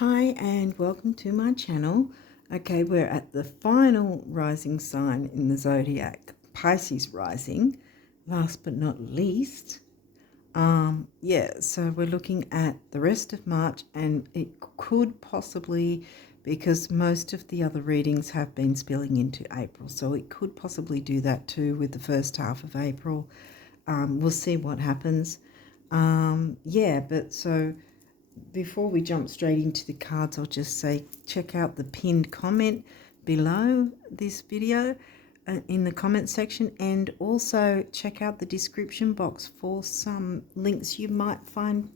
Hi and welcome to my channel. Okay, we're at the final rising sign in the zodiac, Pisces rising, last but not least. So we're looking at the rest of March, and it could possibly, because most of the other readings have been spilling into April, so it could possibly do that too with the first half of April. We'll see what happens. So before we jump straight into the cards, I'll just say check out the pinned comment below this video in the comment section, and also check out the description box for some links you might find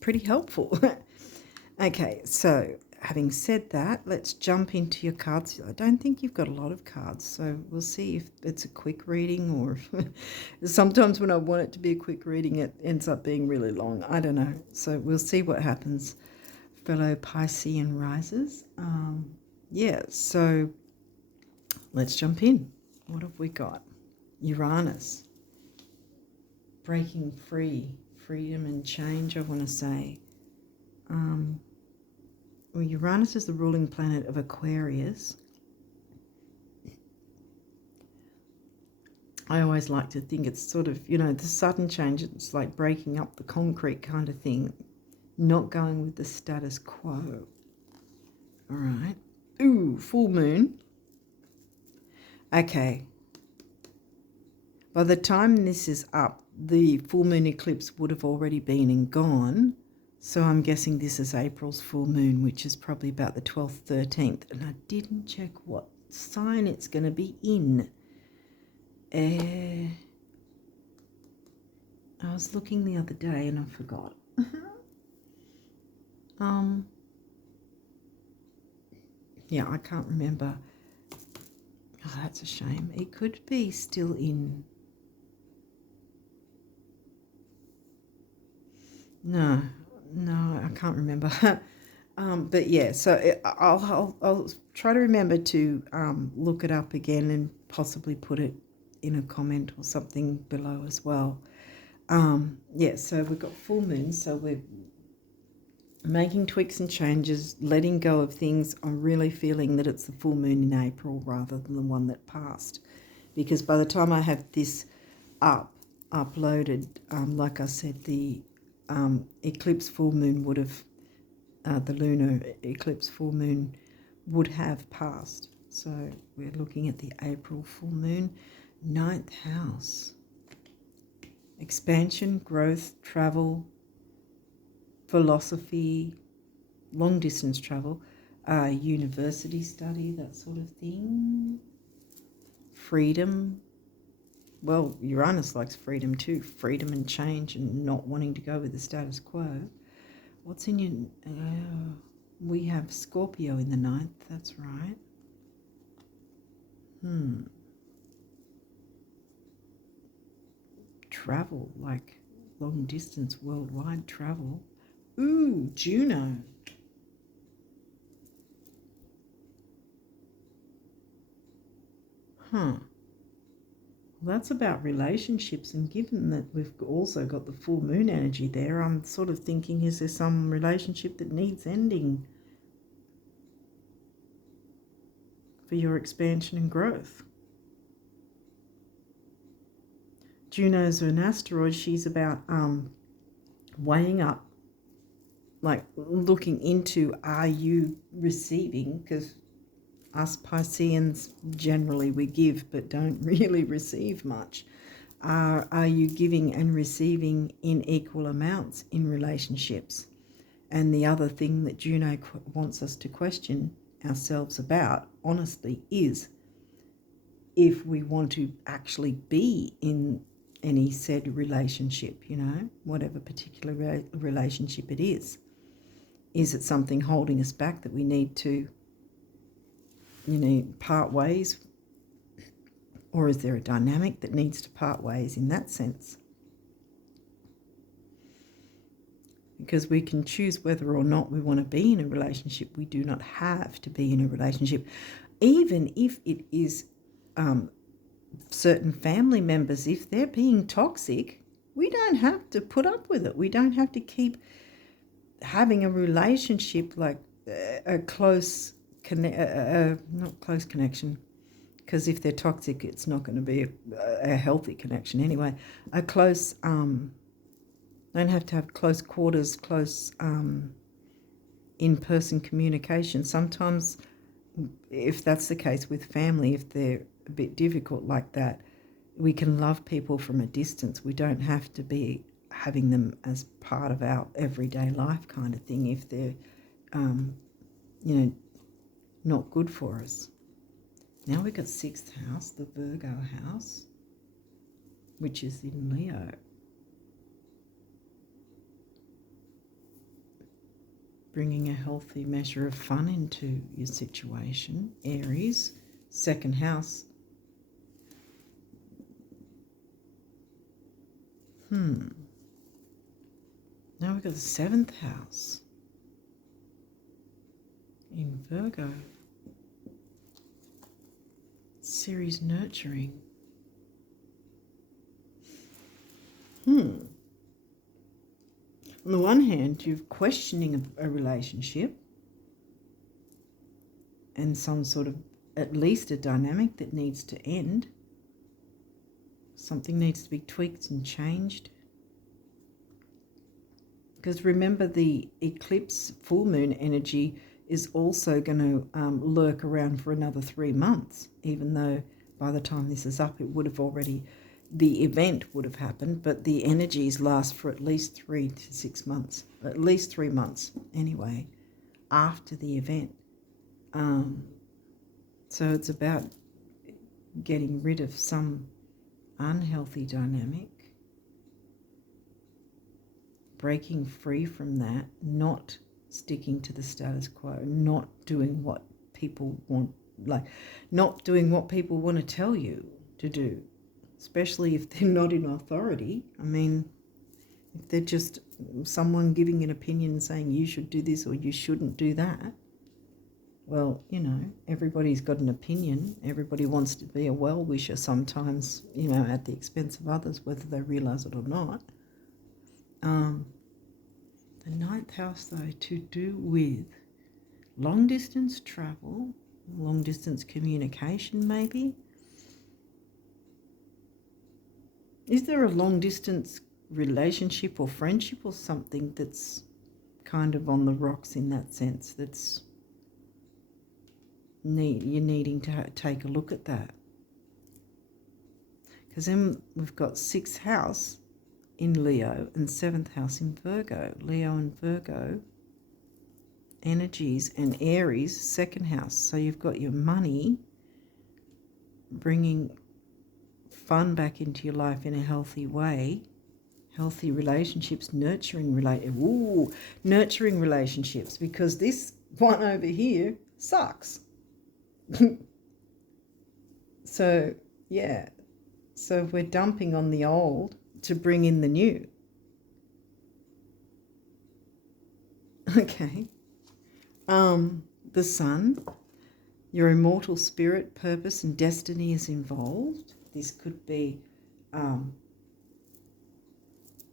pretty helpful. Okay, so having said that, let's jump into your cards. I don't think you've got a lot of cards, so we'll see if it's a quick reading, or sometimes when I want it to be a quick reading, it ends up being really long. I don't know. So we'll see what happens, fellow Piscean risers. So let's jump in. What have we got? Uranus. Breaking free. Freedom and change, I want to say. Well, Uranus is the ruling planet of Aquarius. I always like to think it's sort of, the sudden change. It's like breaking up the concrete kind of thing, not going with the status quo. All right. Ooh, full moon. Okay. By the time this is up, the full moon eclipse would have already been and gone. So I'm guessing this is April's full moon, which is probably about the 12th, 13th. And I didn't check what sign it's going to be in. I was looking the other day and I forgot. Yeah, I can't remember. Oh, that's a shame. It could be still in. No, I can't remember. But yeah, so I'll try to remember to look it up again and possibly put it in a comment or something below as well. So we've got full moon, so we're making tweaks and changes, letting go of things. I'm really feeling that it's the full moon in April rather than the one that passed, because by the time I have this uploaded, like I said, the eclipse full moon would have, the lunar eclipse full moon would have passed. So we're looking at the April full moon, 9th house. Expansion, growth, travel, philosophy, long distance travel, university study, that sort of thing. Freedom. Well, Uranus likes freedom too. Freedom and change and not wanting to go with the status quo. What's in your... we have Scorpio in the 9th. That's right. Travel, like long distance worldwide travel. Ooh, Juno. Well, that's about relationships, and given that we've also got the full moon energy there, I'm sort of thinking, is there some relationship that needs ending for your expansion and growth? Juno's an asteroid. She's about weighing up, like looking into, are you receiving? Because us Pisceans, generally we give but don't really receive much. Are you giving and receiving in equal amounts in relationships? And the other thing that Juno wants us to question ourselves about, honestly, is if we want to actually be in any said relationship, whatever particular relationship it is. Is it something holding us back that we need to, part ways? Or is there a dynamic that needs to part ways in that sense? Because we can choose whether or not we want to be in a relationship. We do not have to be in a relationship. Even if it is certain family members, if they're being toxic, we don't have to put up with it. We don't have to keep having a relationship like a close not close connection, because if they're toxic, it's not going to be a healthy connection anyway. A close, don't have to have close quarters, close in-person communication. Sometimes, if that's the case with family, if they're a bit difficult like that, we can love people from a distance. We don't have to be having them as part of our everyday life kind of thing if they're, not good for us. Now we've got 6th house, the Virgo house, which is in Leo. Bringing a healthy measure of fun into your situation. Aries, 2nd house. Now we've got the 7th house in Virgo. Series nurturing. On the one hand, you're questioning a relationship and some sort of, at least a dynamic that needs to end. Something needs to be tweaked and changed. Because remember, the eclipse full moon energy is also going to lurk around for another 3 months, even though by the time this is up, it would have already, the event would have happened, but the energies last for at least 3 to 6 months, at least 3 months anyway, after the event. So it's about getting rid of some unhealthy dynamic, breaking free from that, not sticking to the status quo, not doing what people want, not doing what people want to tell you to do, especially if they're not in authority. I mean, if they're just someone giving an opinion saying you should do this or you shouldn't do that, well, everybody's got an opinion. Everybody wants to be a well-wisher sometimes, at the expense of others, whether they realise it or not. The 9th house, though, to do with long-distance travel, long-distance communication maybe. Is there a long-distance relationship or friendship or something that's kind of on the rocks in that sense, that's you're needing to take a look at that? Because then we've got 6th house in Leo and 7th house in Virgo. Leo and Virgo energies, and Aries, 2nd house. So you've got your money, bringing fun back into your life in a healthy way, healthy relationships, nurturing relationships, because this one over here sucks. So, yeah. So we're dumping on the old to bring in the new. Okay. The sun, your immortal spirit, purpose and destiny is involved. This could be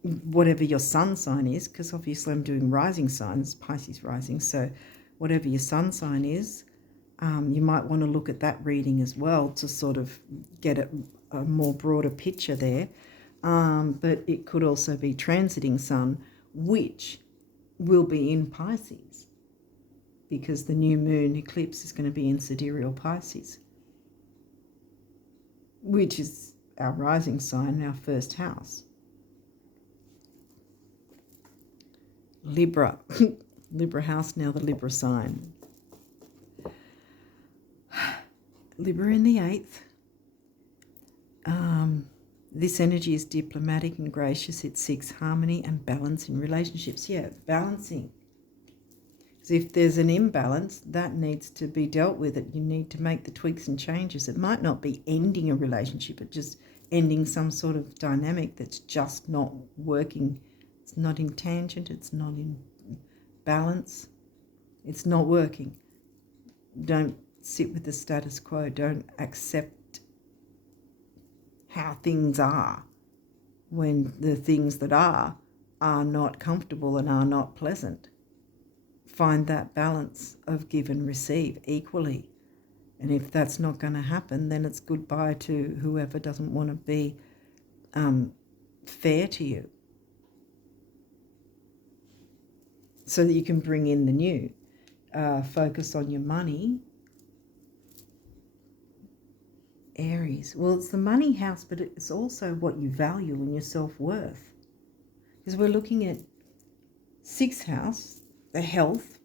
whatever your sun sign is, because obviously I'm doing rising signs, Pisces rising, so whatever your sun sign is, you might want to look at that reading as well to sort of get a more broader picture there. But it could also be transiting sun, which will be in Pisces, because the new moon eclipse is going to be in sidereal Pisces, which is our rising sign, our 1st house. Libra. Libra house, now the Libra sign. Libra in the 8th. This energy is diplomatic and gracious. It seeks harmony and balance in relationships. Yeah, balancing. Because if there's an imbalance, that needs to be dealt with. You need to make the tweaks and changes. It might not be ending a relationship, but just ending some sort of dynamic that's just not working. It's not in tangent. It's not in balance. It's not working. Don't sit with the status quo. Don't accept how things are when the things that are not comfortable and are not pleasant. find that balance of give and receive equally. And if that's not going to happen, then it's goodbye to whoever doesn't want to be fair to you, so that you can bring in the new. Focus on your money. Aries. Well, it's the money house, but it's also what you value and your self-worth. Because we're looking at 6th house, the health.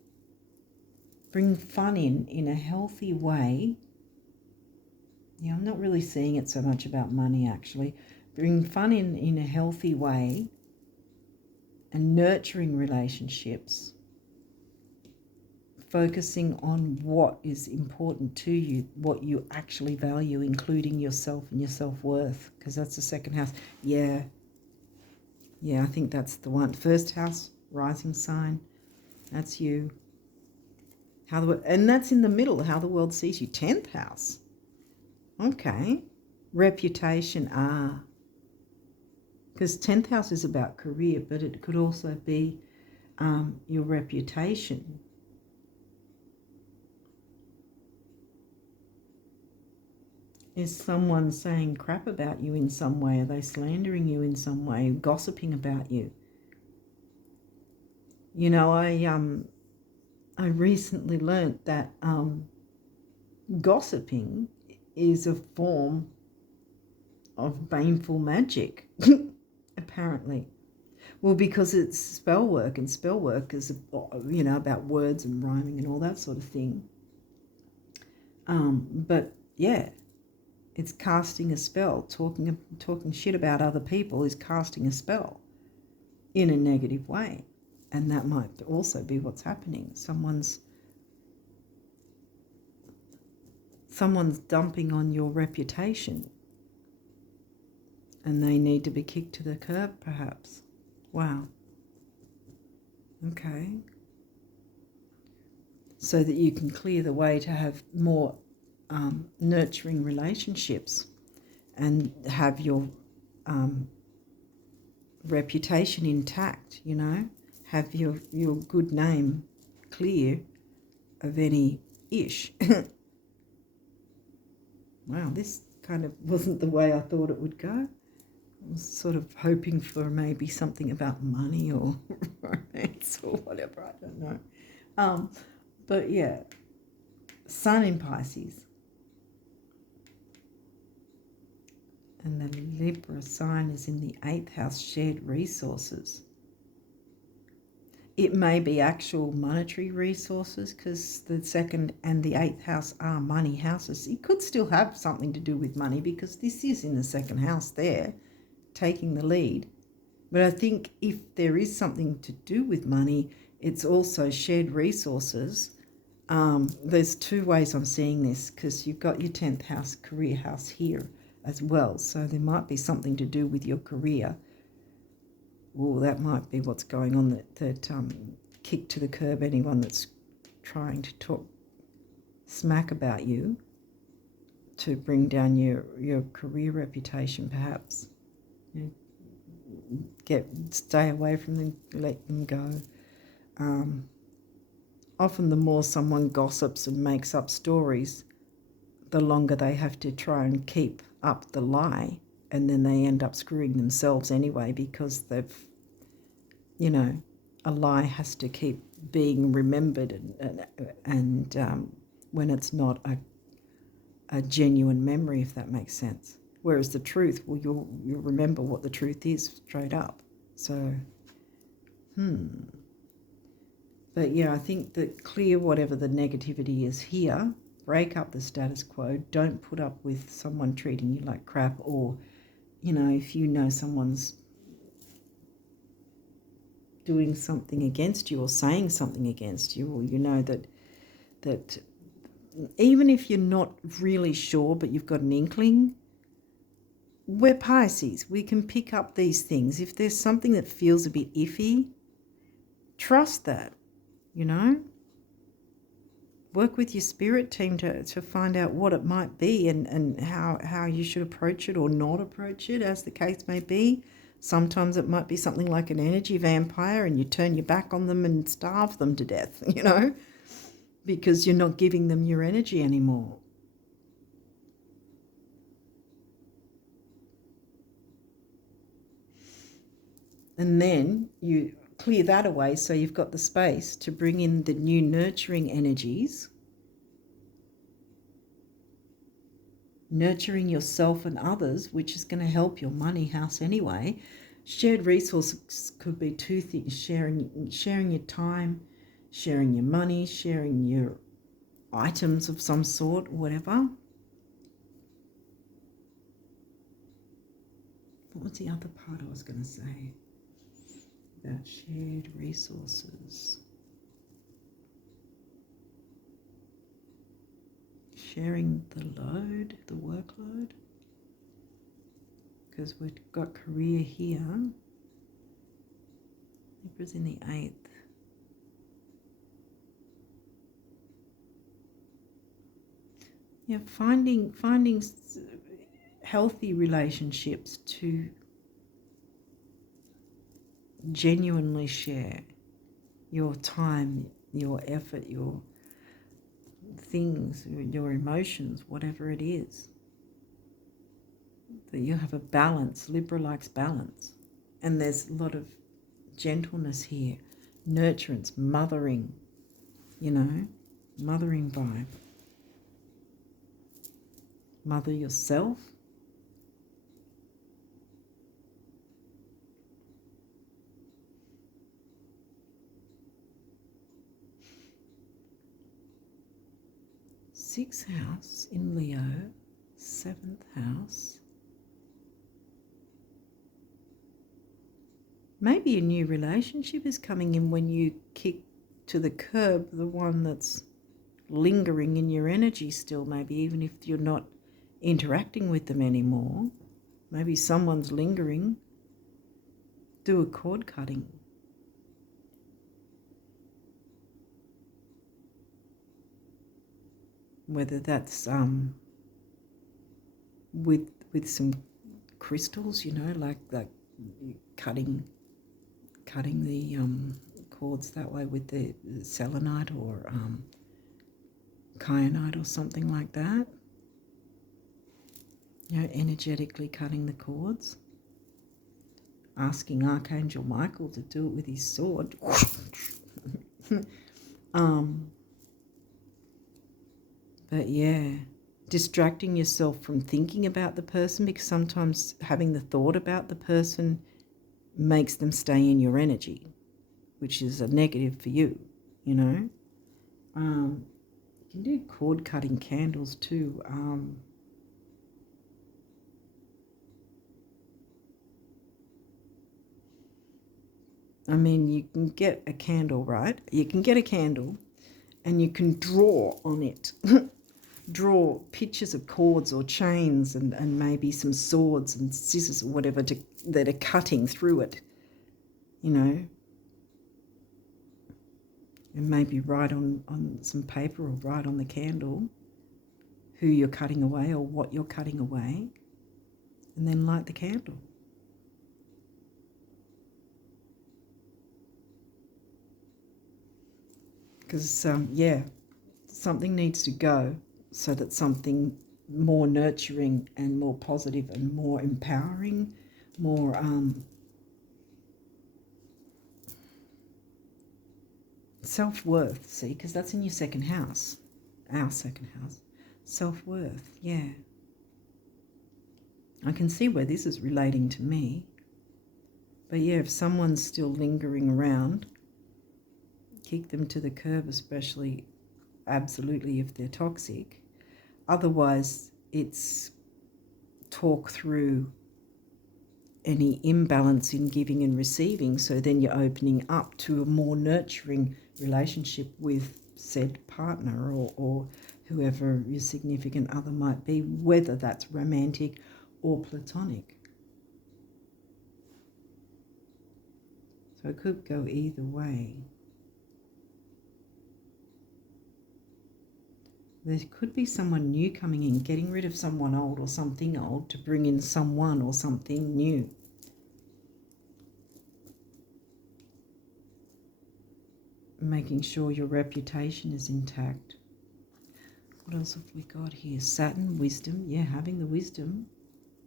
Bring fun in a healthy way. Yeah, I'm not really seeing it so much about money, actually. Bring fun in a healthy way and nurturing relationships. Focusing on what is important to you, what you actually value, including yourself and your self-worth, because that's the 2nd house. Yeah, I think that's the one. 1st house, rising sign, that's you. And that's in the middle, how the world sees you. 10th house. Okay. Reputation, because 10th house is about career, but it could also be your reputation. Is someone saying crap about you in some way? Are they slandering you in some way, gossiping about you? You know, I recently learnt that gossiping is a form of baneful magic, apparently. Well, because it's spell work, and spell work is, you know, about words and rhyming and all that sort of thing. But yeah, it's casting a spell. Talking shit about other people is casting a spell in a negative way. And that might also be what's happening. Someone's dumping on your reputation, and they need to be kicked to the curb, perhaps. Wow. Okay. So that you can clear the way to have more nurturing relationships and have your reputation intact, you know, have your good name clear of any ish. Wow, this kind of wasn't the way I thought it would go. I was sort of hoping for maybe something about money or romance or whatever, I don't know. But yeah, Sun in Pisces. And the Libra sign is in the 8th house, shared resources. It may be actual monetary resources, because the 2nd and the 8th house are money houses. It could still have something to do with money, because this is in the 2nd house there, taking the lead. But I think if there is something to do with money, it's also shared resources. There's 2 ways I'm seeing this, because you've got your 10th house, career house here as well. So there might be something to do with your career. Oh, that might be what's going on, that kick to the curb anyone that's trying to talk smack about you to bring down your career reputation, perhaps. You know, stay away from them, let them go. Often the more someone gossips and makes up stories, the longer they have to try and keep up the lie, and then they end up screwing themselves anyway, because they've, you know, a lie has to keep being remembered, and when it's not a genuine memory, if that makes sense. Whereas the truth, well, you'll remember what the truth is straight up. So, But yeah, I think that clear whatever the negativity is here, break up the status quo, don't put up with someone treating you like crap, or, you know, if you know someone's doing something against you or saying something against you, or you know that even if you're not really sure but you've got an inkling, we're Pisces, we can pick up these things. If there's something that feels a bit iffy, trust that, you know. Work with your spirit team to find out what it might be, and how you should approach it or not approach it, as the case may be, Sometimes it might be something like an energy vampire and you turn your back on them and starve them to death, you know, because you're not giving them your energy anymore. And then you clear that away so you've got the space to bring in the new nurturing energies, nurturing yourself and others, which is going to help your money house anyway. Shared resources could be two things: sharing your time, sharing your money, sharing your items of some sort, whatever. What was the other part I was going to say about shared resources? Sharing the load, the workload, because we've got career here. Libra's in the 8th. Yeah, finding healthy relationships to genuinely share your time, your effort, your things, your emotions, whatever it is. That you have a balance. Libra likes balance. And there's a lot of gentleness here, nurturance, mothering, you know, mothering vibe. Mother yourself. Sixth house in Leo, 7th house. Maybe a new relationship is coming in when you kick to the curb the one that's lingering in your energy still, maybe even if you're not interacting with them anymore. Maybe someone's lingering. Do a cord cutting. Whether that's with some crystals, you know, like cutting the cords that way with the selenite or kyanite or something like that. You know, energetically cutting the cords. Asking Archangel Michael to do it with his sword. But yeah, distracting yourself from thinking about the person, because sometimes having the thought about the person makes them stay in your energy, which is a negative for you, you know. You can do cord cutting candles too. I mean, you can get a candle, right? You can get a candle and you can draw on it. Draw pictures of cords or chains and maybe some swords and scissors or whatever that are cutting through it, you know. And maybe write on some paper or write on the candle who you're cutting away or what you're cutting away, and then light the candle. Because, yeah, something needs to go so that something more nurturing and more positive and more empowering, more self-worth, see, because that's in your second house, our second house. Self-worth, yeah. I can see where this is relating to me. But yeah, if someone's still lingering around, kick them to the curb, especially, absolutely, if they're toxic. Otherwise, it's talk through any imbalance in giving and receiving, so then you're opening up to a more nurturing relationship with said partner or whoever your significant other might be, whether that's romantic or platonic. So it could go either way. There could be someone new coming in, getting rid of someone old or something old to bring in someone or something new. making sure your reputation is intact. What else have we got here? Saturn, wisdom. Yeah, having the wisdom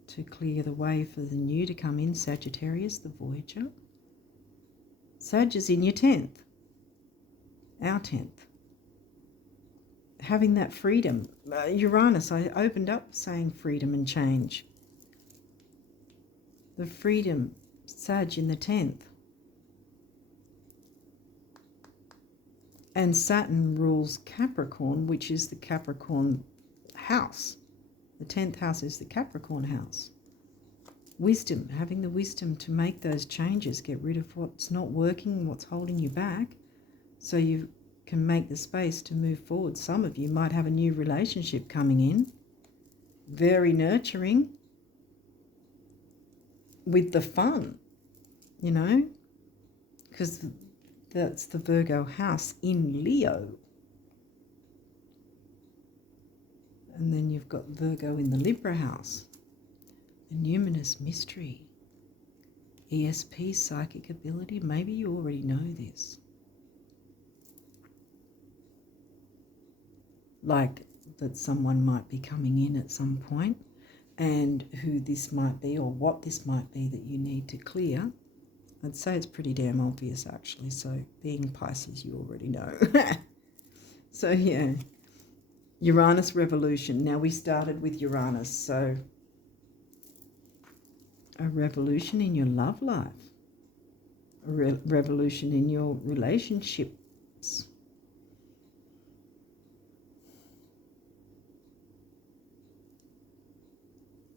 to clear the way for the new to come in. Sagittarius, the Voyager. Sag is in your 10th. Our 10th. Having that freedom. Uranus, I opened up saying freedom and change. The freedom, Sag in the 10th. And Saturn rules Capricorn, which is the Capricorn house. The 10th house is the Capricorn house. Wisdom, having the wisdom to make those changes, get rid of what's not working, what's holding you back, so you can make the space to move forward. Some of you might have a new relationship coming in, very nurturing, with the fun, you know, because that's the Virgo house in Leo. And then you've got Virgo in the Libra house. The numinous mystery. ESP, psychic ability. Maybe you already know this. Like that someone might be coming in at some point, and who this might be or what this might be that you need to clear. I'd say it's pretty damn obvious, actually. So being Pisces, you already know. So yeah, Uranus revolution. Now we started with Uranus, so a revolution in your love life, a revolution in your relationships.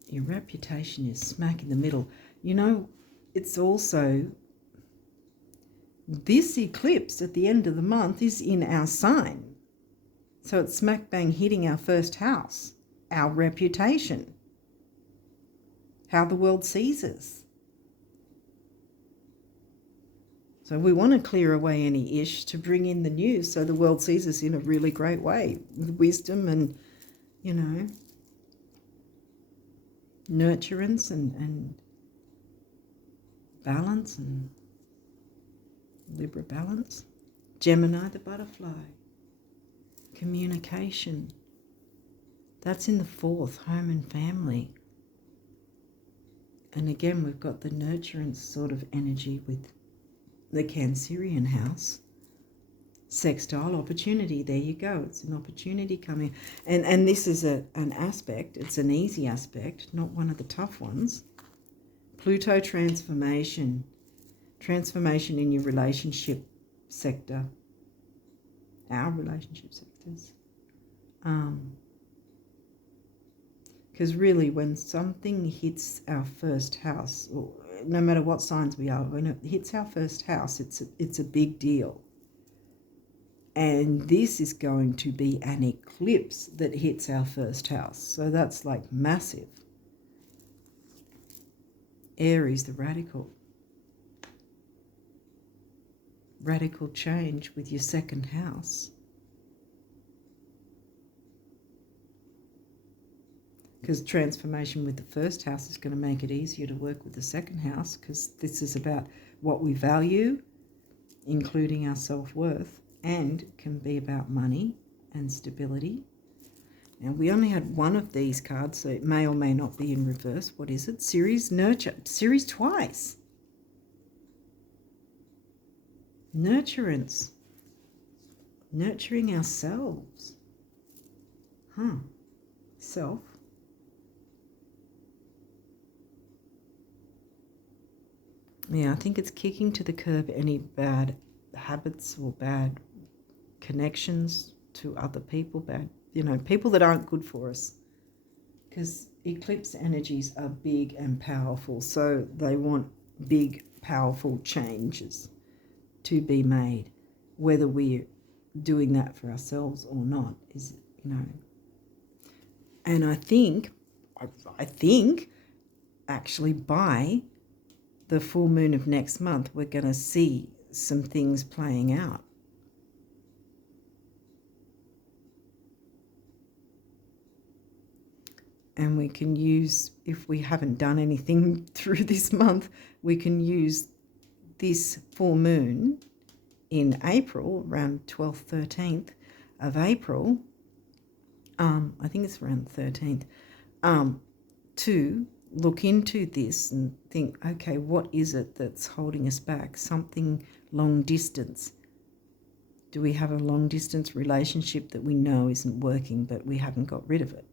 Your reputation is smack in the middle. You know, it's also, this eclipse at the end of the month is in our sign. So it's smack bang hitting our first house, our reputation, how the world sees us. So we want to clear away any ish to bring in the new so the world sees us in a really great way with wisdom and, you know, nurturance and balance and Libra balance. Gemini, the butterfly. Communication. That's in the 4th, home and family. And again, we've got the nurturance sort of energy with the Cancerian house. Sextile opportunity, there you go. It's an opportunity coming. And this is an aspect, it's an easy aspect, not one of the tough ones. Pluto transformation. Transformation in your relationship sector. Our relationship sectors. Because really, when something hits our first house, or no matter what signs we are, when it hits our first house, it's a big deal. And this is going to be an eclipse that hits our first house. So that's like massive. Aries, the radical. Radical change with your second house. Because transformation with the first house is going to make it easier to work with the second house, because this is about what we value, including our self-worth, and can be about money and stability. Now, we only had one of these cards, so it may or may not be in reverse. What is it? Series, nurture. Series twice. Nurturance. Nurturing ourselves. Self. Yeah, I think it's kicking to the curb any bad habits or bad connections to other people, bad, you know, people that aren't good for us. Because eclipse energies are big and powerful, so they want big, powerful changes to be made. Whether we're doing that for ourselves or not is, you know. And I think actually by the full moon of next month, we're going to see some things playing out. And we can use, if we haven't done anything through this month, we can use this full moon in April, around 12th, 13th of April, I think it's around the 13th, to look into this and think, okay, what is it that's holding us back? Something long distance. Do we have a long distance relationship that we know isn't working, but we haven't got rid of it?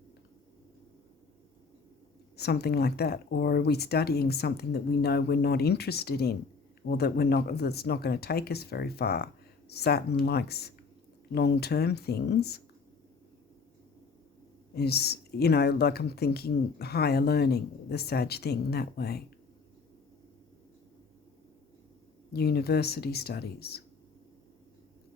Something like that. Or are we studying something that we know we're not interested in, or that's not going to take us very far? Saturn likes long-term things. Is, like I'm thinking higher learning, the Sag thing that way. University studies.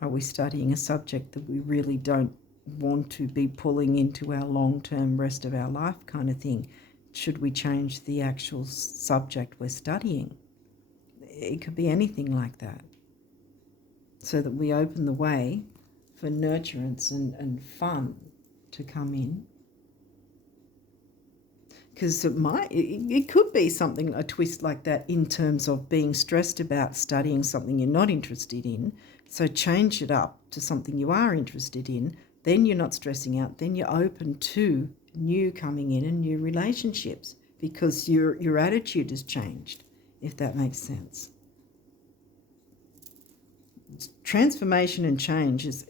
Are we studying a subject that we really don't want to be pulling into our long-term rest of our life kind of thing? Should we change the actual subject we're studying? It could be anything like that. So that we open the way for nurturance and fun to come in. Because it could be something, a twist like that, in terms of being stressed about studying something you're not interested in. So change it up to something you are interested in. Then you're not stressing out. Then you're open to new coming in and new relationships, because your attitude has changed, if that makes sense. Transformation and change is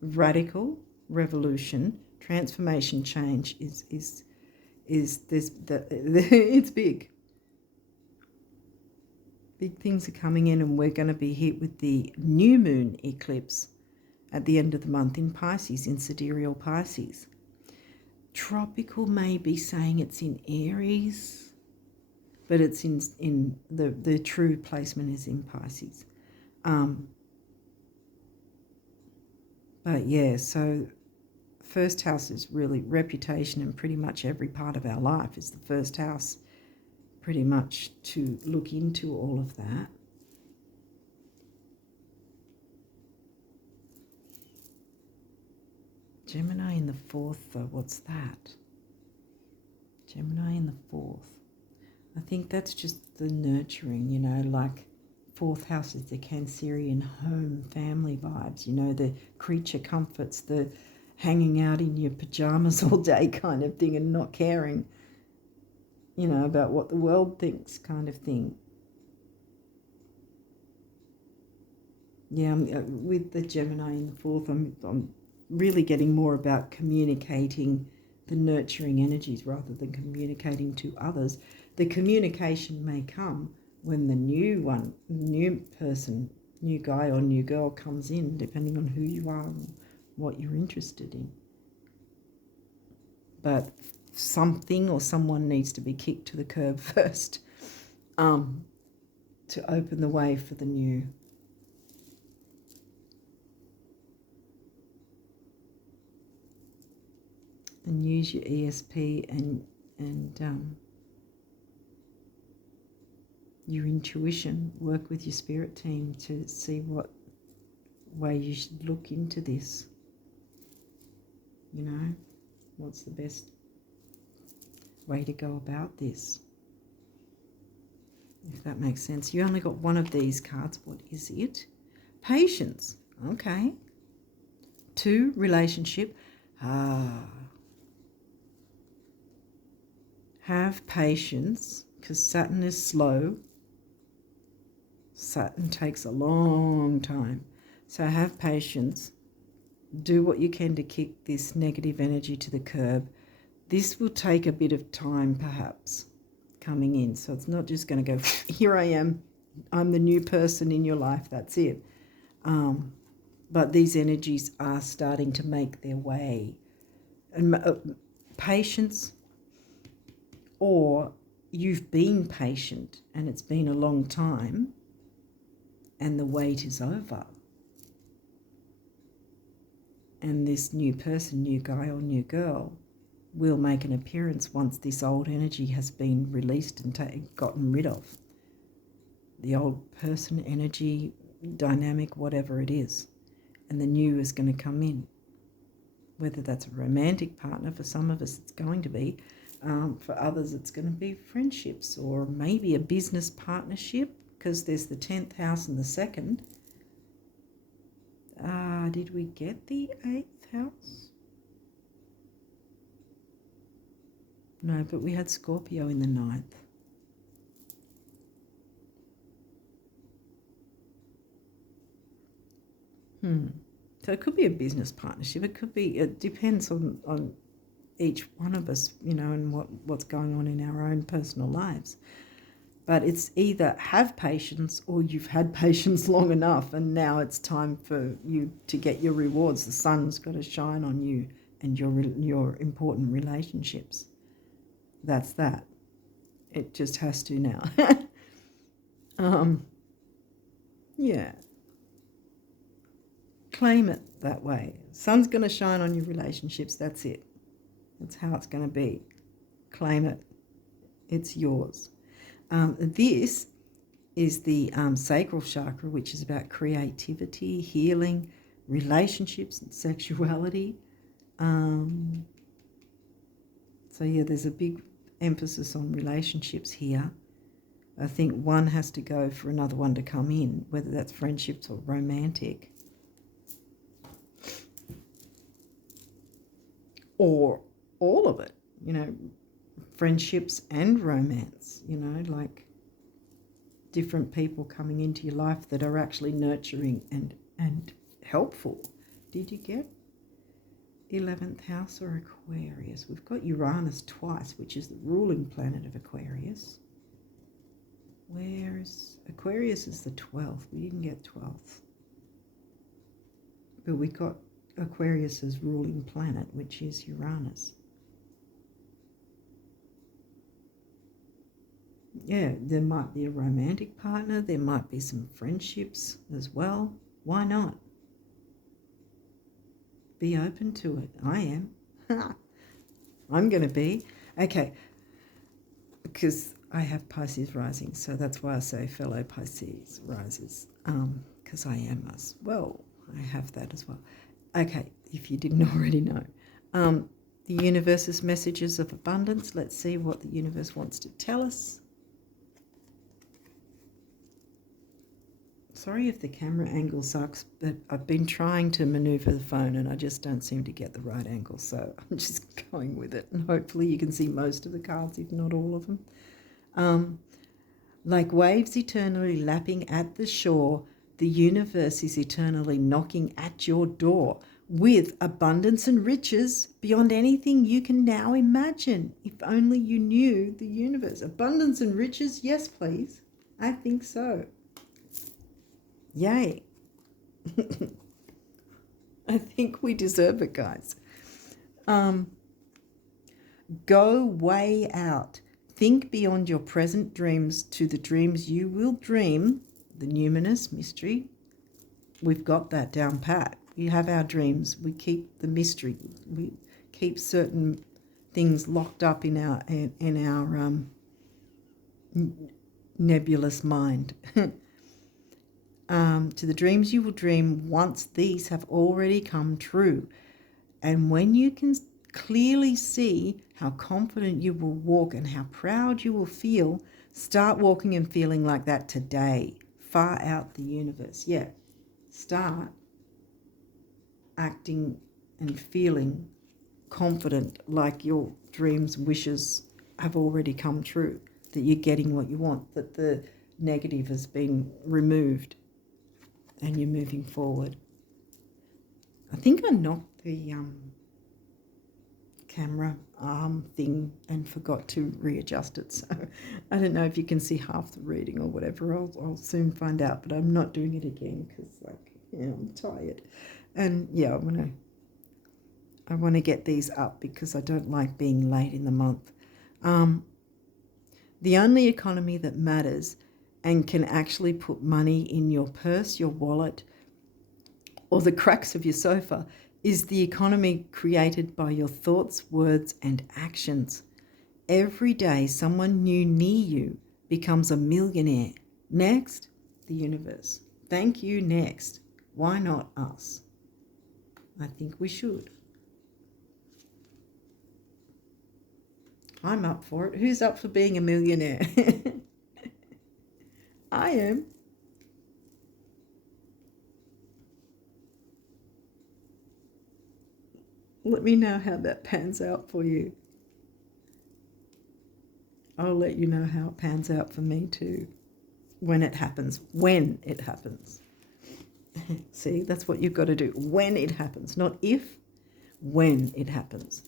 radical revolution. Transformation, change is this it's big. Big things are coming in, and we're going to be hit with the new moon eclipse at the end of the month in Pisces, in sidereal Pisces. Tropical may be saying it's in Aries, but it's in the true placement is in Pisces. But yeah, so first house is really reputation, and pretty much every part of our life is the first house, pretty much, to look into all of that. Gemini in the fourth, though, what's that? Gemini in the fourth. I think that's just the nurturing, like fourth house is the Cancerian home, family vibes, the creature comforts, the hanging out in your pajamas all day kind of thing and not caring, about what the world thinks kind of thing. Yeah, with the Gemini in the fourth, I'm really getting more about communicating the nurturing energies rather than communicating to others. The communication may come when the new person, new guy or new girl comes in, depending on who you are and what you're interested in. But something or someone needs to be kicked to the curb first, to open the way for the new. And use your ESP and your intuition. Work with your spirit team to see what way you should look into this. What's the best way to go about this? If that makes sense. You only got one of these cards. What is it? Patience. Okay. 2, relationship. Have patience, because Saturn is slow. Saturn takes a long time. So have patience. Do what you can to kick this negative energy to the curb. This will take a bit of time, perhaps, coming in. So it's not just going to go, here I am, I'm the new person in your life, that's it. But these energies are starting to make their way. And patience, or you've been patient and it's been a long time and the wait is over. And this new person, new guy or new girl, will make an appearance once this old energy has been released and gotten rid of. The old person, energy, dynamic, whatever it is. And the new is going to come in. Whether that's a romantic partner, for some of us it's going to be. For others it's going to be friendships, or maybe a business partnership, because there's the 10th house and the 2nd. Did we get the 8th house? No, but we had Scorpio in the 9th. So it could be a business partnership. It could be, it depends on each one of us, you know, and what's going on in our own personal lives. But it's either have patience or you've had patience long enough and now it's time for you to get your rewards. The sun's got to shine on you and your important relationships. That's that. It just has to now. Yeah. Claim it that way. Sun's going to shine on your relationships. That's it. That's how it's going to be. Claim it. It's yours. This is the sacral chakra, which is about creativity, healing, relationships, and sexuality. So yeah, there's a big emphasis on relationships here. I think one has to go for another one to come in, whether that's friendships or romantic. Or all of it, you know, friendships and romance, you know, like different people coming into your life that are actually nurturing and helpful. Did you get 11th house or Aquarius? We've got Uranus twice, which is the ruling planet of Aquarius. Where is Aquarius? Is the 12th. We didn't get 12th. But we got Aquarius's ruling planet, which is Uranus. Yeah, there might be a romantic partner. There might be some friendships as well. Why not? Be open to it. I am. I'm going to be. Okay. Because I have Pisces rising, so that's why I say fellow Pisces rises. Because I am as well. I have that as well. Okay, if you didn't already know. The universe's messages of abundance. Let's see what the universe wants to tell us. Sorry if the camera angle sucks, but I've been trying to maneuver the phone and I just don't seem to get the right angle, so I'm just going with it. And hopefully you can see most of the cards, if not all of them. Like waves eternally lapping at the shore, the universe is eternally knocking at your door with abundance and riches beyond anything you can now imagine. If only you knew the universe. Abundance and riches, yes, please. I think so. Yay. I think we deserve it, guys. Go way out. Think beyond your present dreams to the dreams you will dream. The numinous mystery. We've got that down pat. We have our dreams. We keep the mystery. We keep certain things locked up in our nebulous mind. To the dreams you will dream once these have already come true. And when you can clearly see how confident you will walk and how proud you will feel, start walking and feeling like that today. Far out the universe. Yeah. Start acting and feeling confident like your dreams, wishes have already come true, that you're getting what you want, that the negative has been removed and you're moving forward. I think I knocked the camera arm thing and forgot to readjust it, so I don't know if you can see half the reading or whatever. I'll soon find out, but I'm not doing it again because, like, yeah, I'm tired. And yeah, I want to get these up because I don't like being late in the month. The only economy that matters and can actually put money in your purse, your wallet, or the cracks of your sofa is the economy created by your thoughts, words, and actions. Every day, someone new near you becomes a millionaire. Next, the universe. Thank you, next. Why not us? I think we should. I'm up for it. Who's up for being a millionaire? I am. Let me know how that pans out for you. I'll let you know how it pans out for me too. When it happens. When it happens. See, that's what you've got to do. When it happens. Not if, when it happens.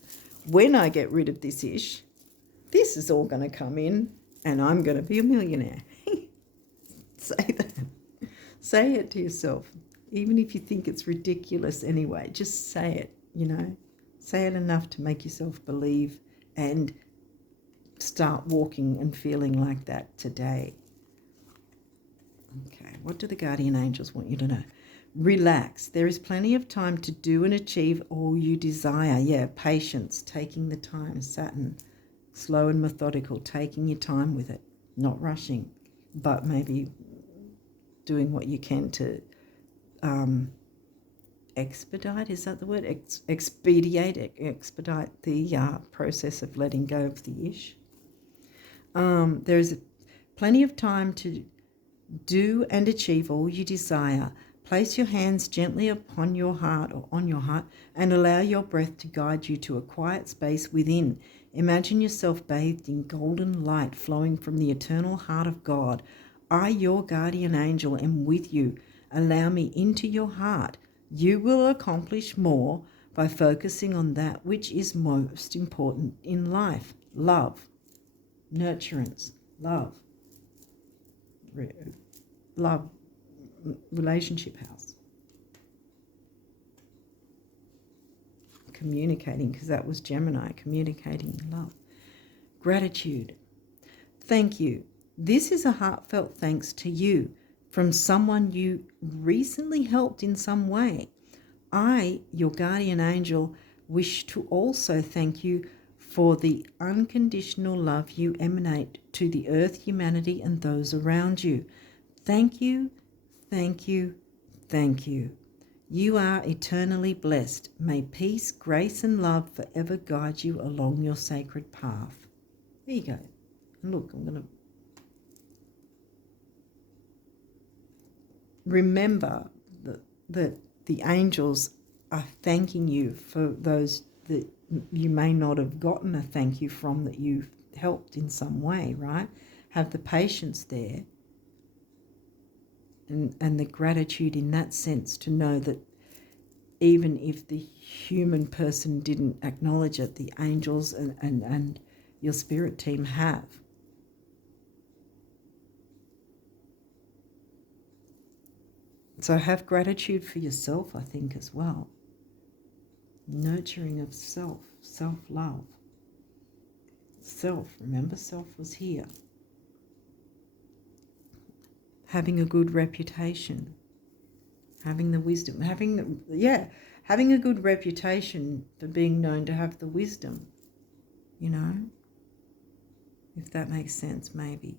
When I get rid of this ish, this is all going to come in and I'm going to be a millionaire. Say that. Say it to yourself. Even if you think it's ridiculous anyway, just say it, you know. Say it enough to make yourself believe and start walking and feeling like that today. Okay, what do the guardian angels want you to know? Relax. There is plenty of time to do and achieve all you desire. Yeah, patience, taking the time. Saturn, slow and methodical, taking your time with it, not rushing, but maybe doing what you can to expedite, is that the word? Expedite the process of letting go of the ish. There is plenty of time to do and achieve all you desire. Place your hands gently upon your heart or on your heart and allow your breath to guide you to a quiet space within. Imagine yourself bathed in golden light flowing from the eternal heart of God. I, your guardian angel, am with you. Allow me into your heart. You will accomplish more by focusing on that which is most important in life. Love, nurturance, love, relationship house. Communicating, because that was Gemini, communicating love. Gratitude. Thank you. This is a heartfelt thanks to you from someone you recently helped in some way. I, your guardian angel, wish to also thank you for the unconditional love you emanate to the earth, humanity, and those around you. Thank you, thank you, thank you. You are eternally blessed. May peace, grace, and love forever guide you along your sacred path. There you go. And look, I'm going to remember that the angels are thanking you for those that you may not have gotten a thank you from, that you've helped in some way, right? Have the patience there and the gratitude in that sense to know that even if the human person didn't acknowledge it, the angels and your spirit team have. So have gratitude for yourself, I think, as well. Nurturing of self, self-love. Self, remember, self was here. Having a good reputation. Having the wisdom. Having a good reputation for being known to have the wisdom. You know? If that makes sense, maybe.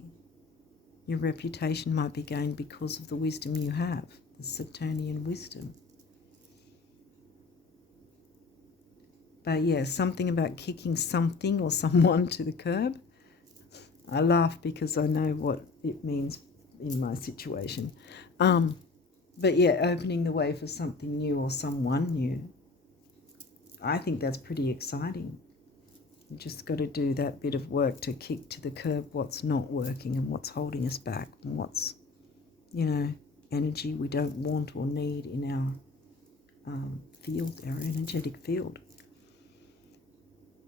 Your reputation might be gained because of the wisdom you have. The Saturnian wisdom. But yeah, something about kicking something or someone to the curb. I laugh because I know what it means in my situation. But yeah, opening the way for something new or someone new. I think that's pretty exciting. You just got to do that bit of work to kick to the curb what's not working and what's holding us back and what's, energy we don't want or need in our field, our energetic field.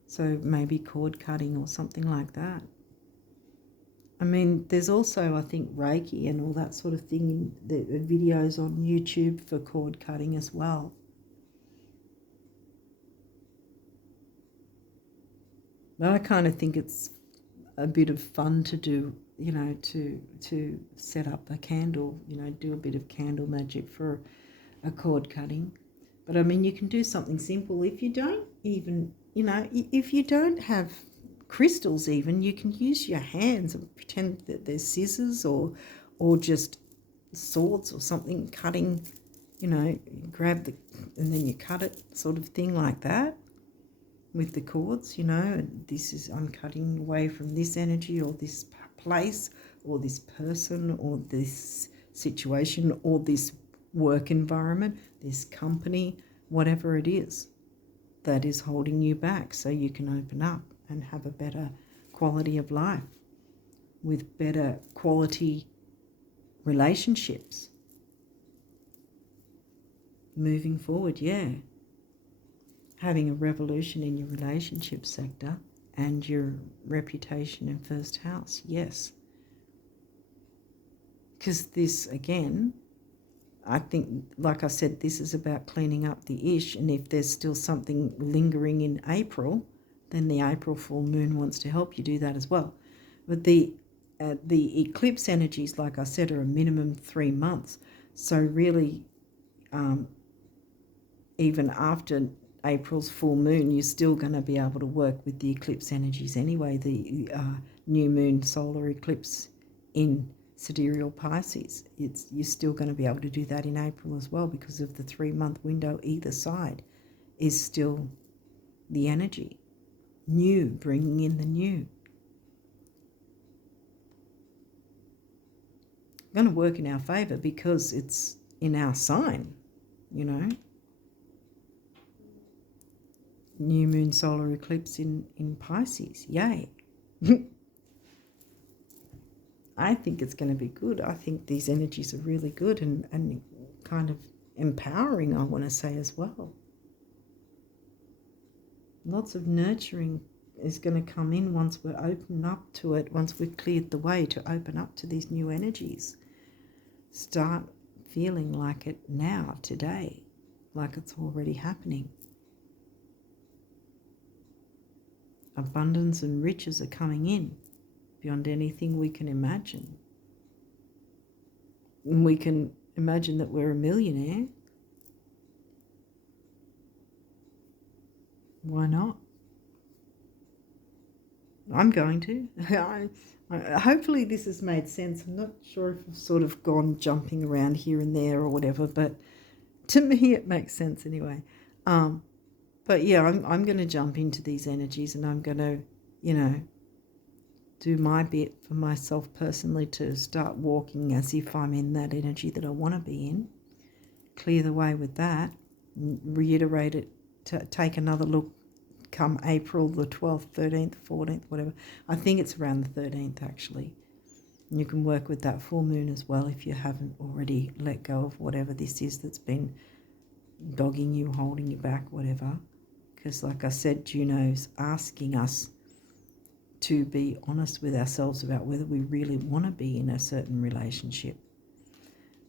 So maybe cord cutting or something like that. I mean, there's also, I think, Reiki and all that sort of thing in the videos on YouTube for cord cutting as well. But I kind of think it's a bit of fun to do, to set up a candle, do a bit of candle magic for a cord cutting. But I mean, you can do something simple. If you don't even, if you don't have crystals even, you can use your hands and pretend that there's scissors or just swords or something, cutting, grab and then you cut it, sort of thing like that with the cords, and I'm cutting away from this energy or this place or this person or this situation or this work environment, this company, whatever it is. that is holding you back, so you can open up and have a better quality of life with better quality relationships moving forward. Having a revolution in your relationship sector and your reputation in first house. Yes, because this, again, I think, like I said, this is about cleaning up the ish, and if there's still something lingering in April, then the April full moon wants to help you do that as well. But the eclipse energies, like I said, are a minimum 3 months. So really, even after April's full moon, you're still going to be able to work with the eclipse energies anyway. The new moon solar eclipse in sidereal Pisces, you're still going to be able to do that in April as well, because of the 3-month window either side is still the energy. New, bringing in the new. Going to work in our favour because it's in our sign, you know. New moon solar eclipse in Pisces. Yay. I think it's going to be good. I think these energies are really good and kind of empowering, I want to say, as well. Lots of nurturing is going to come in once we're open up to it, once we've cleared the way to open up to these new energies. Start feeling like it now, today, like it's already happening. Abundance and riches are coming in beyond anything we can imagine. And we can imagine that we're a millionaire. Why not? I'm going to. Hopefully this has made sense. I'm not sure if I've sort of gone jumping around here and there or whatever, but to me it makes sense anyway. But yeah, I'm going to jump into these energies, and I'm going to, you know, do my bit for myself personally to start walking as if I'm in that energy that I want to be in. Clear the way with that. Reiterate it. Take another look come April the 12th, 13th, 14th, whatever. I think it's around the 13th actually. And you can work with that full moon as well if you haven't already let go of whatever this is that's been dogging you, holding you back, whatever. Because like I said, Juno's asking us to be honest with ourselves about whether we really want to be in a certain relationship.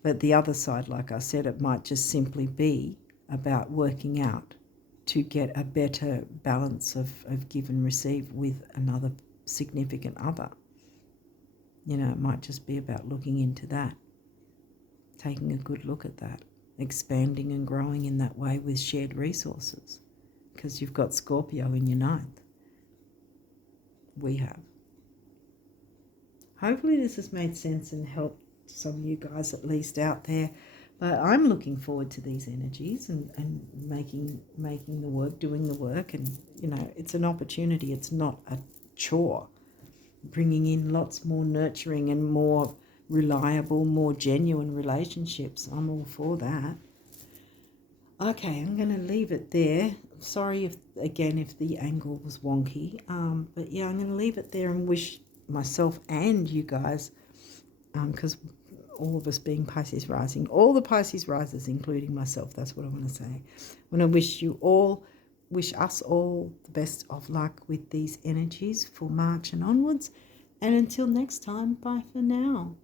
But the other side, like I said, it might just simply be about working out to get a better balance of give and receive with another significant other. You know, it might just be about looking into that, taking a good look at that, expanding and growing in that way with shared resources, because you've got Scorpio in your 9th. We have. Hopefully this has made sense and helped some of you guys at least out there. But I'm looking forward to these energies and making the work, doing the work. And, you know, it's an opportunity. It's not a chore. Bringing in lots more nurturing and more reliable, more genuine relationships. I'm all for that. Okay, I'm going to leave it there. Sorry if the angle was wonky. But yeah, I'm going to leave it there and wish myself and you guys, because all of us being Pisces rising, all the Pisces risers, including myself, that's what I want to say. I want to wish us all the best of luck with these energies for March and onwards. And until next time, bye for now.